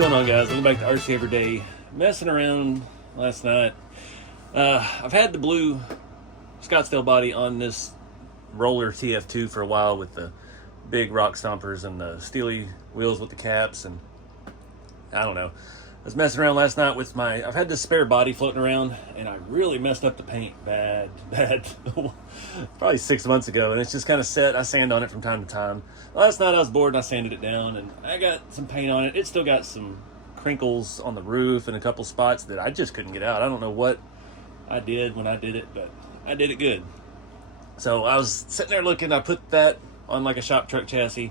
going on, guys? Welcome back to RC Everyday. Messing around last night. I've had the blue Scottsdale body on this roller TF2 for a while with the big rock stompers and the steely wheels with the caps, and I don't know. I was messing around last night with I've had this spare body floating around, and I really messed up the paint bad, probably 6 months ago, and it's just kind of set. I sand on it from time to time. Last night I was bored and I sanded it down, and I got some paint on it. It still got some crinkles on the roof and a couple spots that I just couldn't get out. I don't know what I did when I did it, but I did it good. So I was sitting there looking. I put that on like a shop truck chassis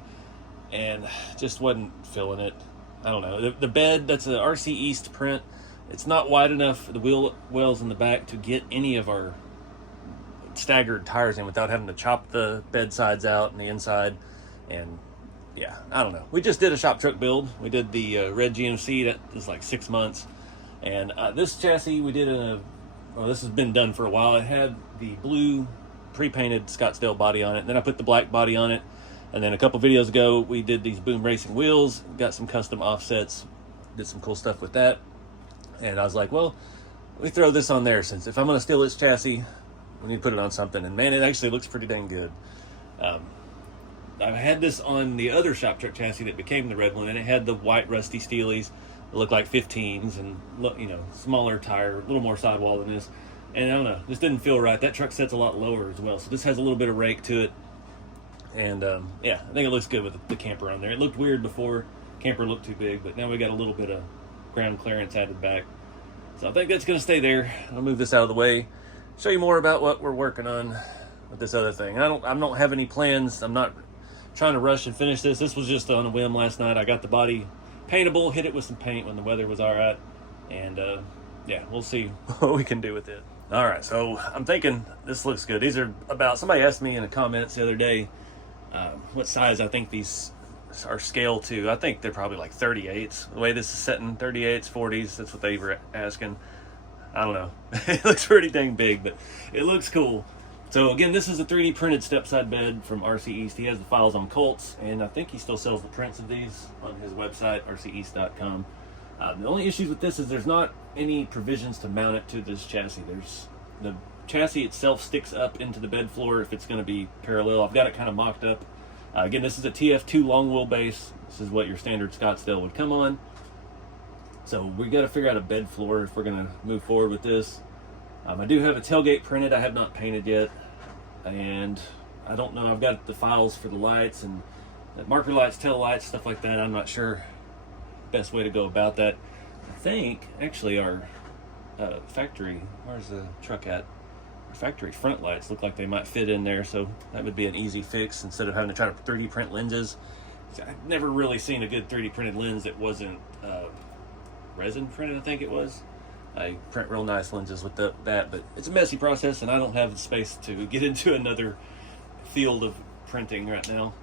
and just wasn't feeling it. I don't know. The bed, that's a RC East print. It's not wide enough, the wheel wells in the back, to get any of our staggered tires in without having to chop the bed sides out and the inside. And yeah, I don't know. We just did a shop truck build. We did the red GMC. That was like 6 months. And this chassis we did this has been done for a while. It had the blue pre-painted Scottsdale body on it. And then I put the black body on it. And then a couple videos ago, we did these Boom Racing wheels, got some custom offsets, did some cool stuff with that. And I was like, well, let me throw this on there, since if I'm going to steal this chassis, we need to put it on something. And man, it actually looks pretty dang good. I had this on the other shop truck chassis that became the red one, and it had the white rusty steelies that look like 15s and, smaller tire, a little more sidewall than this. And I don't know, this didn't feel right. That truck sets a lot lower as well, so this has a little bit of rake to it. And yeah, I think it looks good with the camper on there. It looked weird before. Camper looked too big, but now we got a little bit of ground clearance added back. So I think that's going to stay there. I'll move this out of the way, show you more about what we're working on with this other thing. I don't have any plans. I'm not trying to rush and finish this. This was just on a whim last night. I got the body paintable, hit it with some paint when the weather was all right, and yeah, we'll see what we can do with it. All right, so I'm thinking this looks good. These are about, somebody asked me in the comments the other day what size I think these are scaled to. I think they're probably like 38s. The way this is setting, 38s, 40s, that's what they were asking. I don't know. It looks pretty dang big, but it looks cool. So again, this is a 3D printed step-side bed from RC East. He has the files on Colts, and I think he still sells the prints of these on his website, rceast.com. The only issues with this is there's not any provisions to mount it to this chassis. The chassis itself sticks up into the bed floor if it's going to be parallel. I've got it kind of mocked up. Again, this is a TF2 long wheelbase. This is what your standard Scottsdale would come on. So we got to figure out a bed floor if we're going to move forward with this. I do have a tailgate printed. I have not painted yet, and I don't know. I've got the files for the lights and the marker lights, tail lights, stuff like that. I'm not sure best way to go about that. I think actually our factory, where's the truck at? Our factory front lights look like they might fit in there, so that would be an easy fix instead of having to try to 3D print lenses. I've never really seen a good 3D printed lens that wasn't resin printed, I think it was. I print real nice lenses with that, but it's a messy process, and I don't have the space to get into another field of printing right now.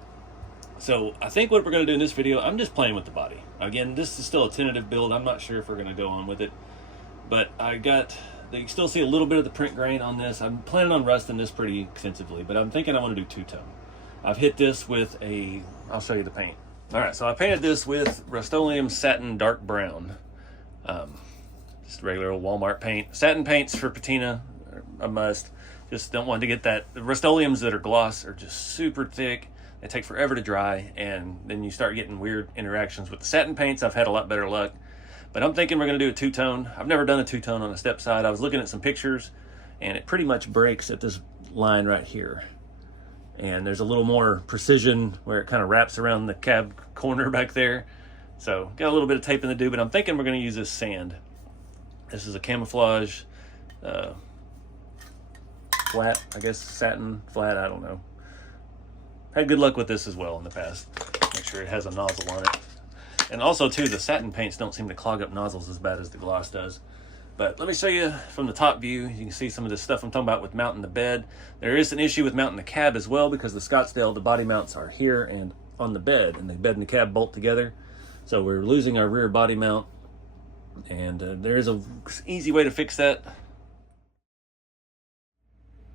So I think what we're going to do in this video, I'm just playing with the body. Again, this is still a tentative build. I'm not sure if we're going to go on with it, but you can still see a little bit of the print grain on this. I'm planning on rusting this pretty extensively, but I'm thinking I want to do two-tone. I've hit this with I'll show you the paint. All right, so I painted this with Rust-Oleum Satin Dark Brown. Just regular old Walmart paint. Satin paints for Patina are a must. Just don't want to get that. The Rust-Oleums that are gloss are just super thick. They take forever to dry, and then you start getting weird interactions with the satin paints. I've had a lot better luck, but I'm thinking we're going to do a two-tone. I've never done a two-tone on a step side. I was looking at some pictures, and it pretty much breaks at this line right here. And there's a little more precision where it kind of wraps around the cab corner back there. So got a little bit of taping to do, but I'm thinking we're going to use this sand. This is a camouflage flat, I guess, satin flat, I don't know. Had good luck with this as well in the past. Make sure it has a nozzle on it. And also too, the satin paints don't seem to clog up nozzles as bad as the gloss does. But let me show you from the top view. You can see some of the stuff I'm talking about with mounting the bed. There is an issue with mounting the cab as well, because the Scottsdale, the body mounts are here and on the bed, and the bed and the cab bolt together. So we're losing our rear body mount, and there is a easy way to fix that.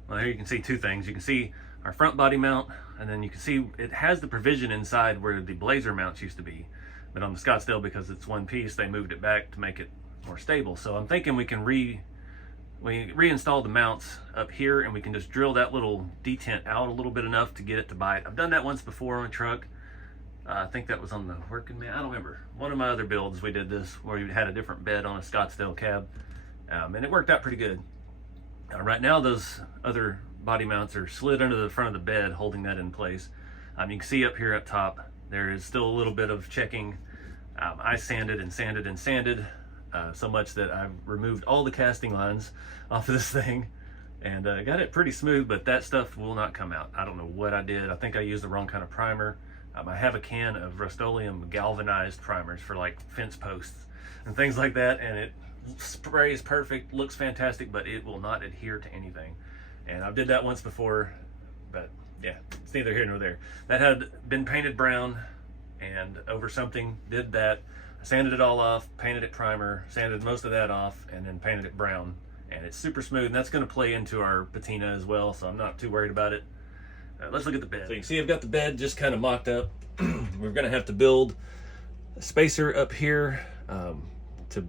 Well, here you can see two things. You can see our front body mount, and then you can see it has the provision inside where the blazer mounts used to be. But on the Scottsdale, because it's one piece, they moved it back to make it more stable. So I'm thinking we can reinstall the mounts up here, and we can just drill that little detent out a little bit enough to get it to bite. I've done that once before on a truck. I think that was on the Working Man. I don't remember. One of my other builds, we did this where we had a different bed on a Scottsdale cab, and it worked out pretty good. Right now, those other body mounts are slid under the front of the bed, holding that in place. You can see up here up top, there is still a little bit of checking. I sanded and sanded and sanded so much that I've removed all the casting lines off of this thing, and got it pretty smooth, but that stuff will not come out. I don't know what I did. I think I used the wrong kind of primer. I have a can of Rust-Oleum galvanized primers for like fence posts and things like that, and it sprays perfect, looks fantastic, but it will not adhere to anything. And I did that once before, but yeah, it's neither here nor there. That had been painted brown, and over something did that. I sanded it all off, painted it primer, sanded most of that off, and then painted it brown. And it's super smooth, and that's going to play into our patina as well, so I'm not too worried about it. Let's look at the bed. So you can see I've got the bed just kind of mocked up. We're going to have to build a spacer up here to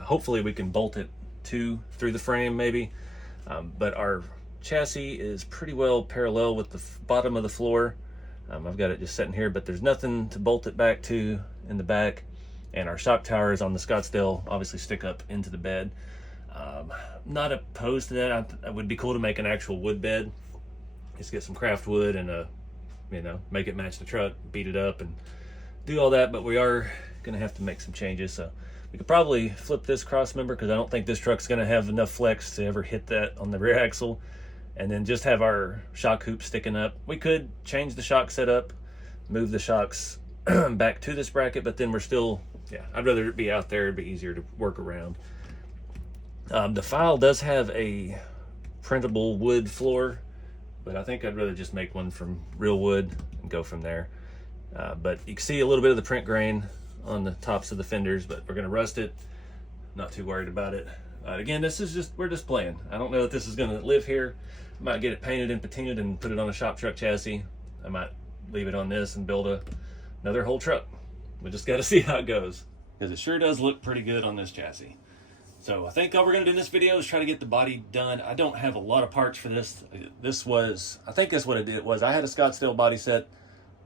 hopefully we can bolt it through the frame maybe. But our chassis is pretty well parallel with the bottom of the floor. I've got it just sitting here, but there's nothing to bolt it back to in the back. And our shock towers on the Scottsdale obviously stick up into the bed. Not opposed to that. It would be cool to make an actual wood bed. Just get some craft wood and make it match the truck, beat it up and do all that. But we are gonna have to make some changes. So we could probably flip this cross member, because I don't think this truck's gonna have enough flex to ever hit that on the rear axle, and then just have our shock hoop sticking up. We could change the shock setup, move the shocks back to this bracket, but then we're still, I'd rather it be out there. It'd be easier to work around. The file does have a printable wood floor, but I think I'd rather just make one from real wood and go from there. But you can see a little bit of the print grain on the tops of the fenders, but we're gonna rust it. Not too worried about it. Again, we're just playing. I don't know if this is gonna live here. I might get it painted and patinaed and put it on a shop truck chassis. I might leave it on this and build another whole truck. We just gotta see how it goes, because it sure does look pretty good on this chassis. So I think all we're gonna do in this video is try to get the body done. I don't have a lot of parts for this. I think that's what I did. I had a Scottsdale body set.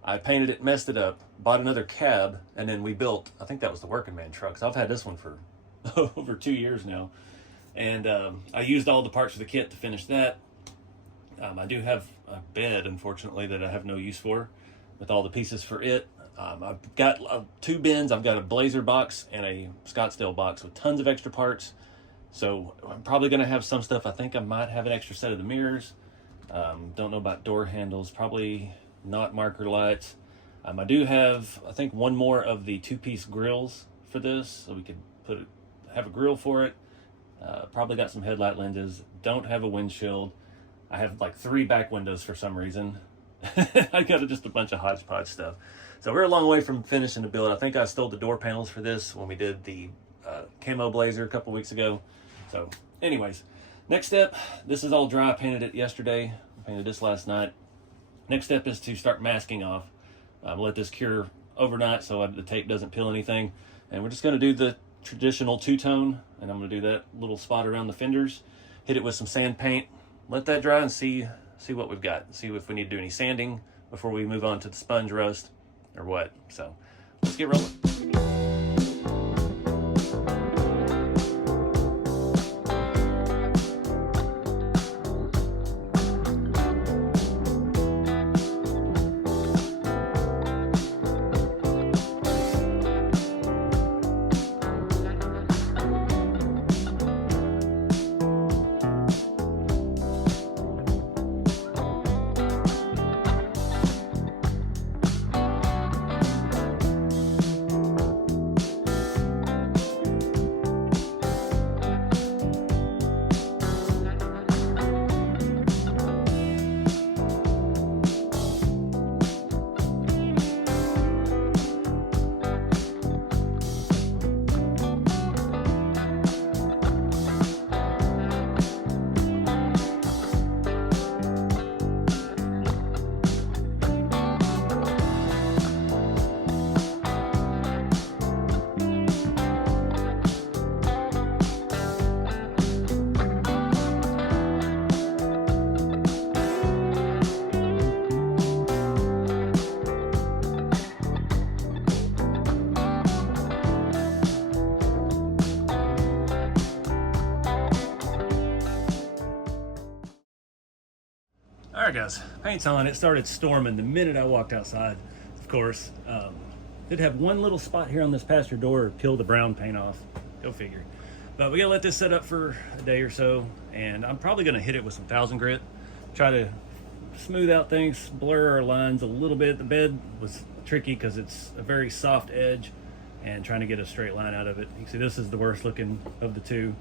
I painted it, messed it up, bought another cab, and then we built, I think that was the Working Man truck. So I've had this one for over 2 years now. And I used all the parts for the kit to finish that. I do have a bed, unfortunately, that I have no use for, with all the pieces for it. I've got 2 bins. I've got a Blazer box and a Scottsdale box with tons of extra parts. So I'm probably going to have some stuff. I think I might have an extra set of the mirrors. Don't know about door handles. Probably not marker lights. I do have, I think, one more of the 2-piece grills for this, so we could have a grill for it. Probably got some headlight lenses. Don't have a windshield. I have like 3 back windows for some reason. I got just a bunch of hodgepodge stuff. So we're a long way from finishing the build. I think I stole the door panels for this when we did the camo blazer a couple weeks ago. So anyways, next step, this is all dry. I painted it yesterday. I painted this last night. Next step is to start masking off. Let this cure overnight so the tape doesn't peel anything. And we're just gonna do the traditional 2-tone, and I'm gonna do that little spot around the fenders, hit it with some sand paint, let that dry, and see what we've got. See if we need to do any sanding before we move on to the sponge rust or what. So let's get rolling. All right, guys, paint's on. It started storming the minute I walked outside, of course. Did have one little spot here on this pasture door peel the brown paint off. Go figure. But we gotta let this set up for a day or so, and I'm probably gonna hit it with some 1000 grit. Try to smooth out things, blur our lines a little bit. The bed was tricky because it's a very soft edge, and trying to get a straight line out of it. You can see this is the worst looking of the two.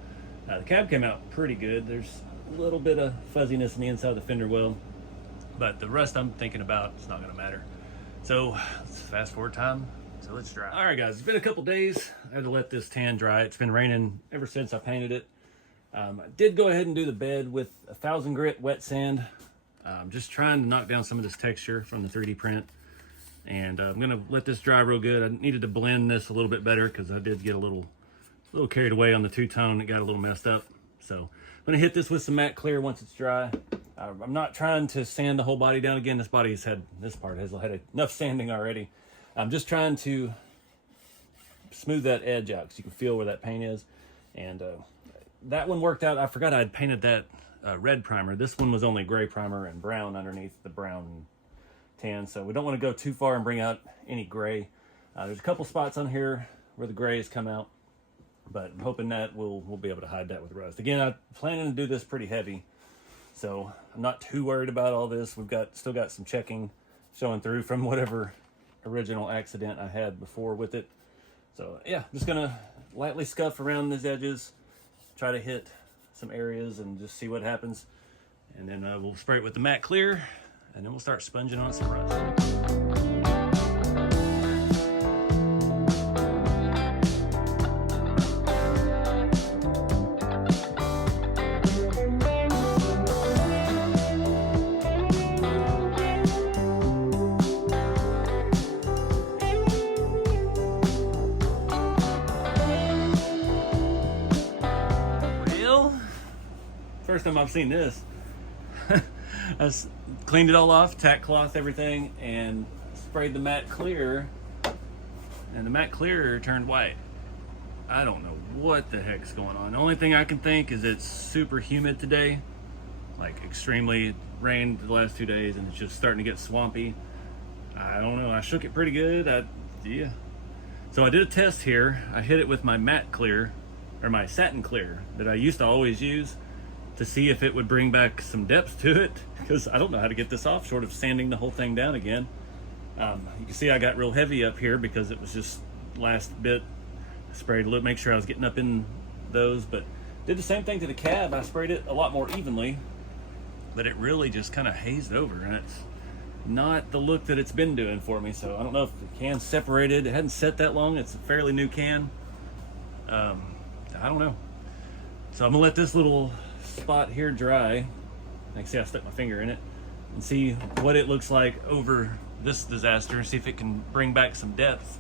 The cab came out pretty good. There's a little bit of fuzziness in the inside of the fender well, but the rest I'm thinking about, it's not gonna matter. So let's fast forward time. So let's dry. All right, guys, it's been a couple days. I had to let this tan dry. It's been raining ever since I painted it. I did go ahead and do the bed with 1000 grit wet sand. I'm just trying to knock down some of this texture from the 3D print. And I'm gonna let this dry real good. I needed to blend this a little bit better because I did get a little carried away on the two-tone. It got a little messed up. So I'm gonna hit this with some matte clear once it's dry. I'm not trying to sand the whole body down again. This part has had enough sanding already. I'm just trying to smooth that edge out so you can feel where that paint is. And that one worked out. I forgot I had painted that red primer. This one was only gray primer and brown underneath the brown and tan. So we don't want to go too far and bring out any gray. There's a couple spots on here where the gray has come out, but I'm hoping that we'll be able to hide that with rust. Again, I'm planning to do this pretty heavy, so I'm not too worried about all this. We've still got some checking showing through from whatever original accident I had before with it. So yeah, just gonna lightly scuff around these edges, try to hit some areas and just see what happens. And then we'll spray it with the matte clear, and then we'll start sponging on some rust. First time I've seen this. I cleaned it all off, tack cloth everything, and sprayed the matte clear, and the matte clear turned white. I don't know what the heck's going on. The only thing I can think is it's super humid today, like extremely rained the last 2 days, and it's just starting to get swampy. I don't know. I shook it pretty good. Yeah. So I did a test here. I hit it with my matte clear, or my satin clear that I used to always use, to see if it would bring back some depth to it, because I don't know how to get this off short of sanding the whole thing down again. You can see I got real heavy up here because it was just last bit. I sprayed a little, make sure I was getting up in those, but did the same thing to the cab. I sprayed it a lot more evenly, but it really just kind of hazed over, and it's not the look that it's been doing for me. So I don't know if the can's separated. It hadn't set that long. It's a fairly new can. I don't know. So I'm gonna let this little spot here dry. You can see I stuck my finger in it, and see what it looks like over this disaster, and see if it can bring back some depth.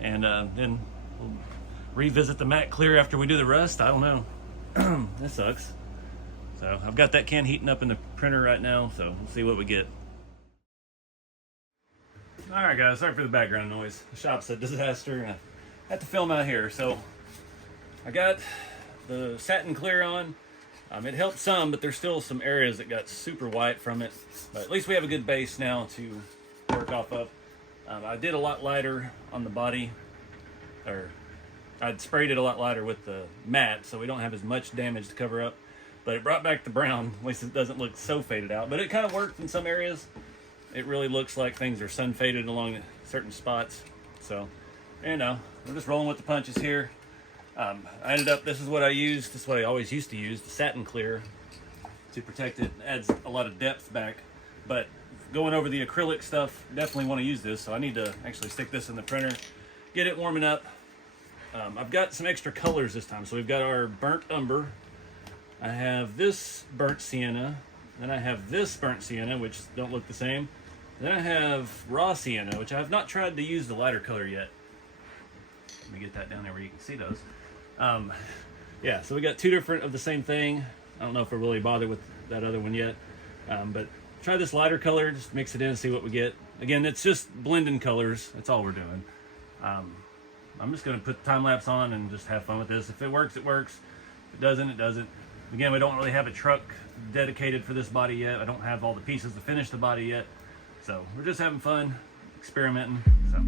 And then we'll revisit the matte clear after we do the rust. I don't know. That sucks. So I've got that can heating up in the printer right now, so we'll see what we get. All right, guys, sorry for the background noise. The shop's a disaster. I had to film out here. So I got the satin clear on. It helped some, but there's still some areas that got super white from it. But at least we have a good base now to work off of. I did a lot lighter on the body, or I'd sprayed it a lot lighter with the matte, so we don't have as much damage to cover up. But it brought back the brown. At least it doesn't look so faded out. But it kind of worked in some areas. It really looks like things are sun faded along certain spots. So, you know, we're just rolling with the punches here. I ended up, this is what I used, this is what I always used to use, the satin clear, to protect it. It adds a lot of depth back, but going over the acrylic stuff, definitely want to use this, so I need to actually stick this in the printer, get it warming up. I've got some extra colors this time, so we've got our burnt umber, I have this burnt sienna, then I have this burnt sienna, which don't look the same, then I have raw sienna, which I have not tried to use the lighter color yet. Let me get that down there where you can see those. Yeah, so we got two different of the same thing. I don't know if we're really bothered with that other one yet, but try this lighter color, just mix it in and see what we get. Again, it's just blending colors. That's all we're doing. I'm just gonna put time lapse on and just have fun with this. If it works, it works. If it doesn't, it doesn't. Again, we don't really have a truck dedicated for this body yet. I don't have all the pieces to finish the body yet. So we're just having fun, experimenting. So.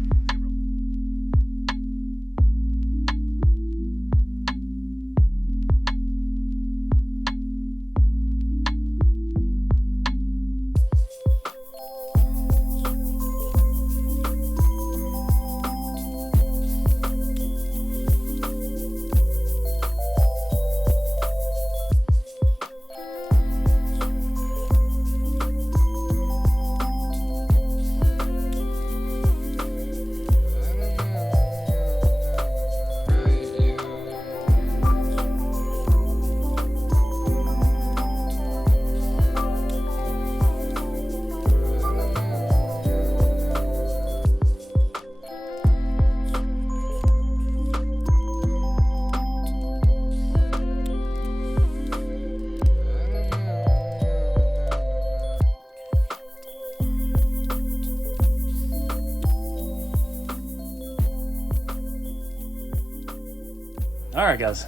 All right, guys.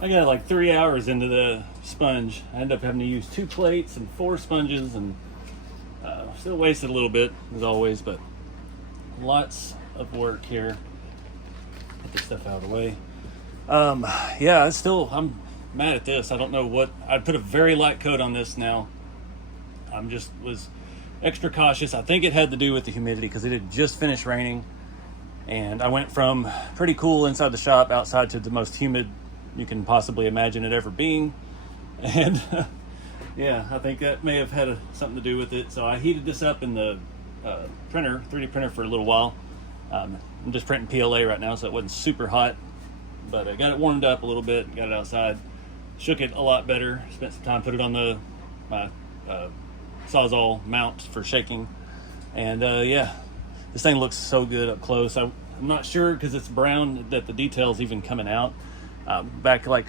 I got like 3 hours into the sponge. I ended up having to use 2 plates and 4 sponges, and still wasted a little bit as always, but lots of work here. Get this stuff out of the way. Yeah, I'm mad at this. I don't know what, I put a very light coat on this now. Was extra cautious. I think it had to do with the humidity because it had just finished raining. And I went from pretty cool inside the shop outside to the most humid you can possibly imagine it ever being. And yeah, I think that may have had something to do with it. So I heated this up in the 3D printer for a little while. I'm just printing PLA right now, so it wasn't super hot. But I got it warmed up a little bit, got it outside. Shook it a lot better. Spent some time, put it on my Sawzall mount for shaking. And yeah. This thing looks so good up close. I'm not sure because it's brown that the detail's even coming out. Back like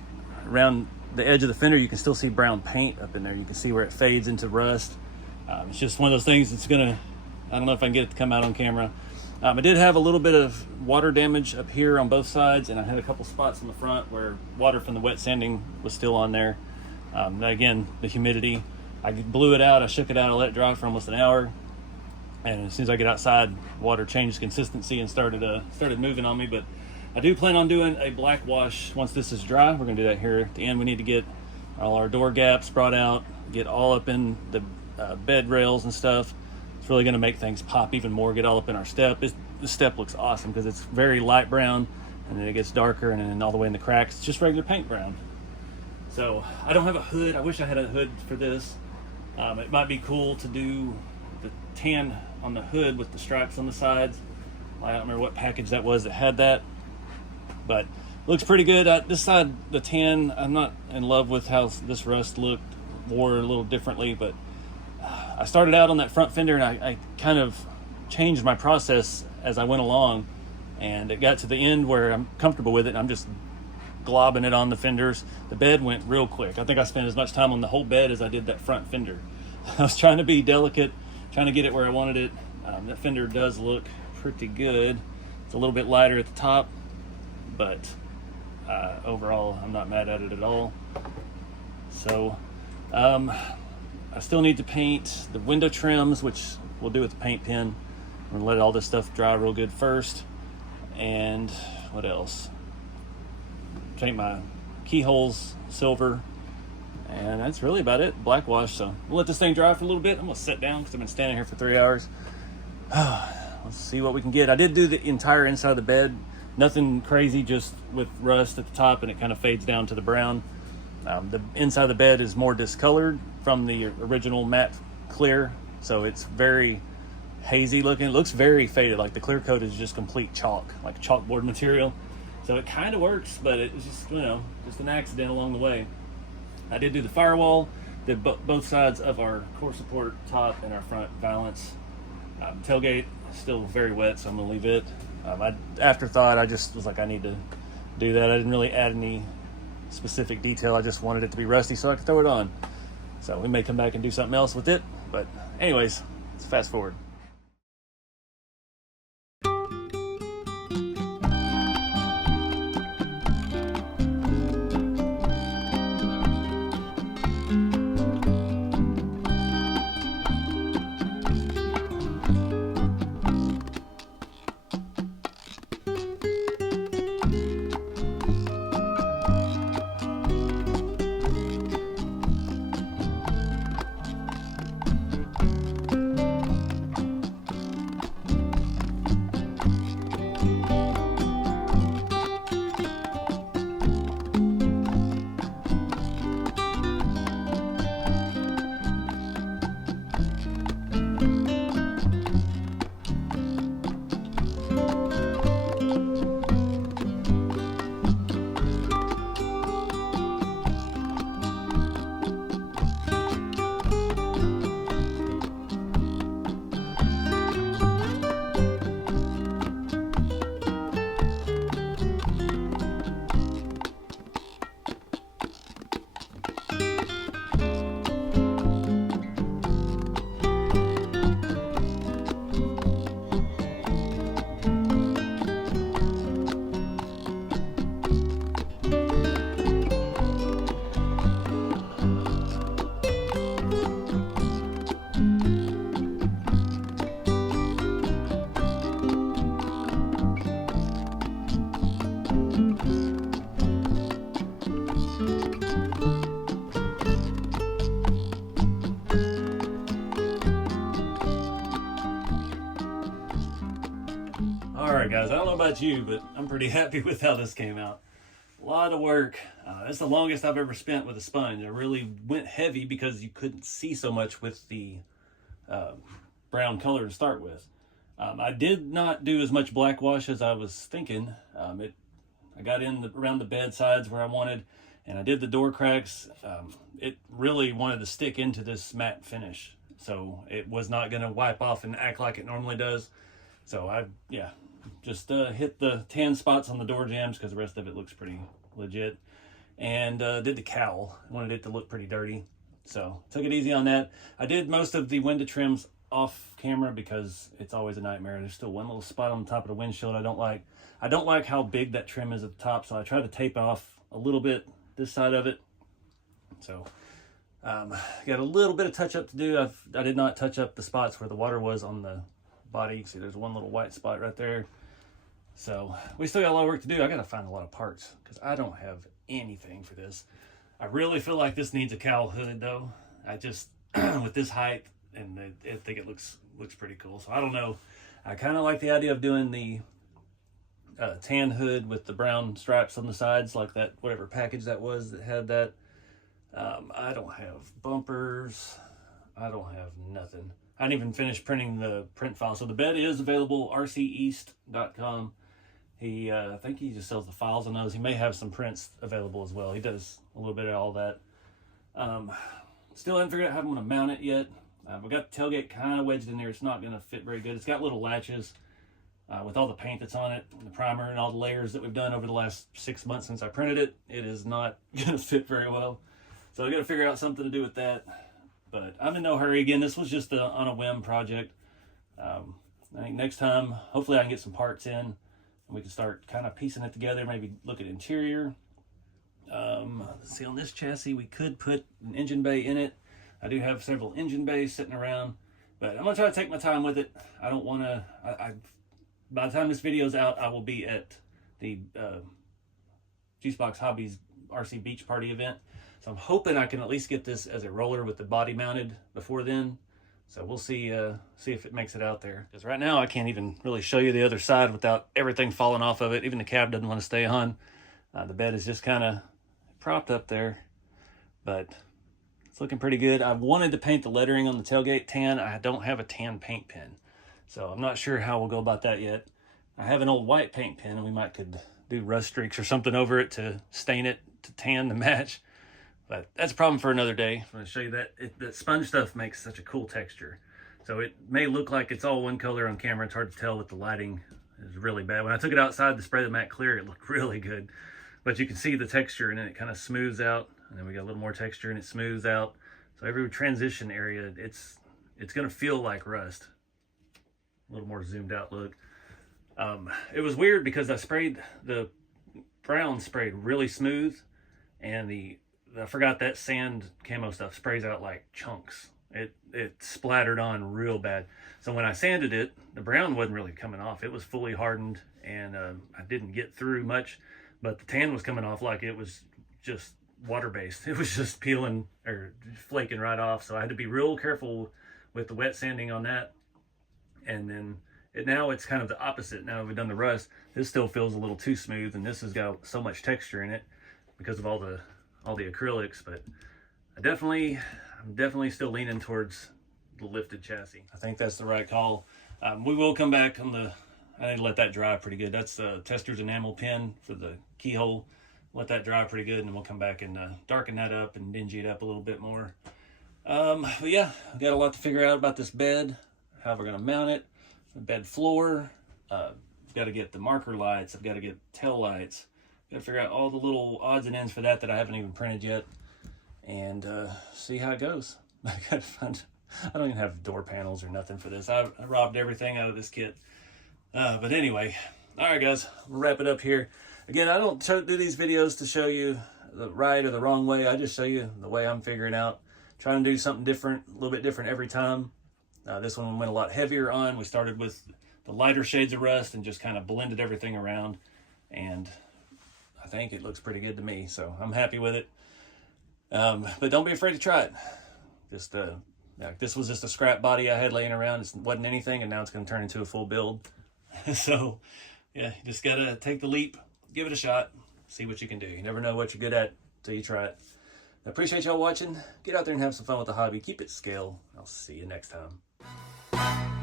around the edge of the fender, you can still see brown paint up in there. You can see where it fades into rust. It's just one of those things that's I don't know if I can get it to come out on camera. I did have a little bit of water damage up here on both sides, and I had a couple spots in the front where water from the wet sanding was still on there. Again, the humidity. I blew it out, I shook it out, I let it dry for almost an hour. And as soon as I get outside, water changed consistency and started moving on me. But I do plan on doing a black wash once this is dry. We're going to do that here at the end. We need to get all our door gaps brought out, get all up in the bed rails and stuff. It's really going to make things pop even more, get all up in our step. The step looks awesome because it's very light brown, and then it gets darker, and then all the way in the cracks, it's just regular paint brown. So I don't have a hood. I wish I had a hood for this. It might be cool to do the tan on the hood with the stripes on the sides. I don't remember what package that was that had that, but looks pretty good. This side, the tan, I'm not in love with how this rust wore a little differently, but I started out on that front fender, and I kind of changed my process as I went along, and it got to the end where I'm comfortable with it, and I'm just globbing it on the fenders. The bed went real quick. I think I spent as much time on the whole bed as I did that front fender. I was trying to be delicate, trying to get it where I wanted it. That fender does look pretty good. It's a little bit lighter at the top, but overall I'm not mad at it at all. So I still need to paint the window trims, which we'll do with the paint pen. I'm gonna let all this stuff dry real good first. And what else? Paint my keyholes silver. And that's really about it. Black wash. So we'll let this thing dry for a little bit. I'm gonna sit down because I've been standing here for 3 hours. Let's see what we can get. I did do the entire inside of the bed. Nothing crazy, just with rust at the top, and it kind of fades down to the brown. The inside of the bed is more discolored from the original matte clear, so it's very hazy looking. It looks very faded, like the clear coat is just complete chalk, like chalkboard material. So it kind of works, but it's just, just an accident along the way. I did do the firewall, did both sides of our core support top and our front valance. Tailgate still very wet, so I'm gonna leave it. Afterthought, I just was like, I need to do that. I didn't really add any specific detail. I just wanted it to be rusty so I could throw it on. So we may come back and do something else with it. But anyways, let's fast forward. guys, I don't know about you, but I'm pretty happy with how this came out. A lot of work. That's the longest I've ever spent with a sponge. I really went heavy because you couldn't see so much with the brown color to start with. I did not do as much black wash as I was thinking. I got in around the bed sides where I wanted, and I did the door cracks. It really wanted to stick into this matte finish, so it was not going to wipe off and act like it normally does. So I just hit the tan spots on the door jambs because the rest of it looks pretty legit, and did the cowl. I wanted it to look pretty dirty, so took it easy on that. I did most of the window trims off camera because it's always a nightmare. There's still one little spot on the top of the windshield I don't like. I don't like how big that trim is at the top, so I tried to tape off a little bit this side of it. So got a little bit of touch up to do. I did not touch up the spots where the water was on the body. You can see there's one little white spot right there. So we still got a lot of work to do. I got to find a lot of parts because I don't have anything for this. I really feel like this needs a cowl hood though. I just with this height, and I think it looks pretty cool. So I don't know. I kind of like the idea of doing the tan hood with the brown stripes on the sides, like that whatever package that was that had that. I don't have bumpers. I don't have nothing. I didn't even finish printing the print file. So the bed is available, rceast.com. I think he just sells the files on those. He may have some prints available as well. He does a little bit of all that. Still haven't figured out how I'm going to mount it yet. We got the tailgate kind of wedged in there. It's not going to fit very good. It's got little latches with all the paint that's on it, and the primer and all the layers that we've done over the last 6 months since I printed it. It is not going to fit very well. So I got to figure out something to do with that. But I'm in no hurry. Again, this was just on a whim project. I think next time, hopefully I can get some parts in and we can start kind of piecing it together, maybe look at interior. Let's see, on this chassis, we could put an engine bay in it. I do have several engine bays sitting around, but I'm going to try to take my time with it. I don't want to, by the time this video's out, I will be at the Juicebox Hobbies RC Beach Party event. So I'm hoping I can at least get this as a roller with the body mounted before then. So we'll see if it makes it out there. Because right now I can't even really show you the other side without everything falling off of it. Even the cab doesn't want to stay on. The bed is just kind of propped up there, but it's looking pretty good. I wanted to paint the lettering on the tailgate tan. I don't have a tan paint pen, so I'm not sure how we'll go about that yet. I have an old white paint pen, and we could do rust streaks or something over it to stain it to tan to match. But that's a problem for another day. I'm going to show you that. That sponge stuff makes such a cool texture. So it may look like it's all one color on camera. It's hard to tell with the lighting. It's really bad. When I took it outside to spray the matte clear, it looked really good. But you can see the texture, and then it kind of smooths out. And then we got a little more texture, and it smooths out. So every transition area, it's going to feel like rust. A little more zoomed out look. It was weird because the brown sprayed really smooth, and I forgot that sand camo stuff sprays out like chunks. It splattered on real bad. So when I sanded it, the brown wasn't really coming off. It was fully hardened, and I didn't get through much, but the tan was coming off like it was just water-based. It was just peeling or flaking right off. So I had to be real careful with the wet sanding on that. And then now it's kind of the opposite. Now we've done the rust, this still feels a little too smooth, and this has got so much texture in it because of all the acrylics. But I'm definitely still leaning towards the lifted chassis. I think that's the right call. We will come back on I need to let that dry pretty good. That's the tester's enamel pin for the keyhole. Let that dry pretty good, and then we'll come back and darken that up and dingy it up a little bit more. But yeah, I've got a lot to figure out about this bed, how we're going to mount it, the bed floor. I've got to get the marker lights. I've got to get tail lights. Got to figure out all the little odds and ends for that I haven't even printed yet, and see how it goes. I got to find. I don't even have door panels or nothing for this. I robbed everything out of this kit. But anyway, all right, guys, we'll wrap it up here. Again, I don't do these videos to show you the right or the wrong way. I just show you the way I'm figuring out. Trying to do something different, a little bit different every time. This one went a lot heavier on. We started with the lighter shades of rust and just kind of blended everything around. And I think it looks pretty good to me, so I'm happy with it. But don't be afraid to try it. Just this was just a scrap body I had laying around. It wasn't anything, and now it's going to turn into a full build. So Yeah, you just gotta take the leap, give it a shot, see what you can do. You never know what you're good at until you try it. I appreciate y'all watching. Get out there and have some fun with the hobby. Keep it scale. I'll see you next time.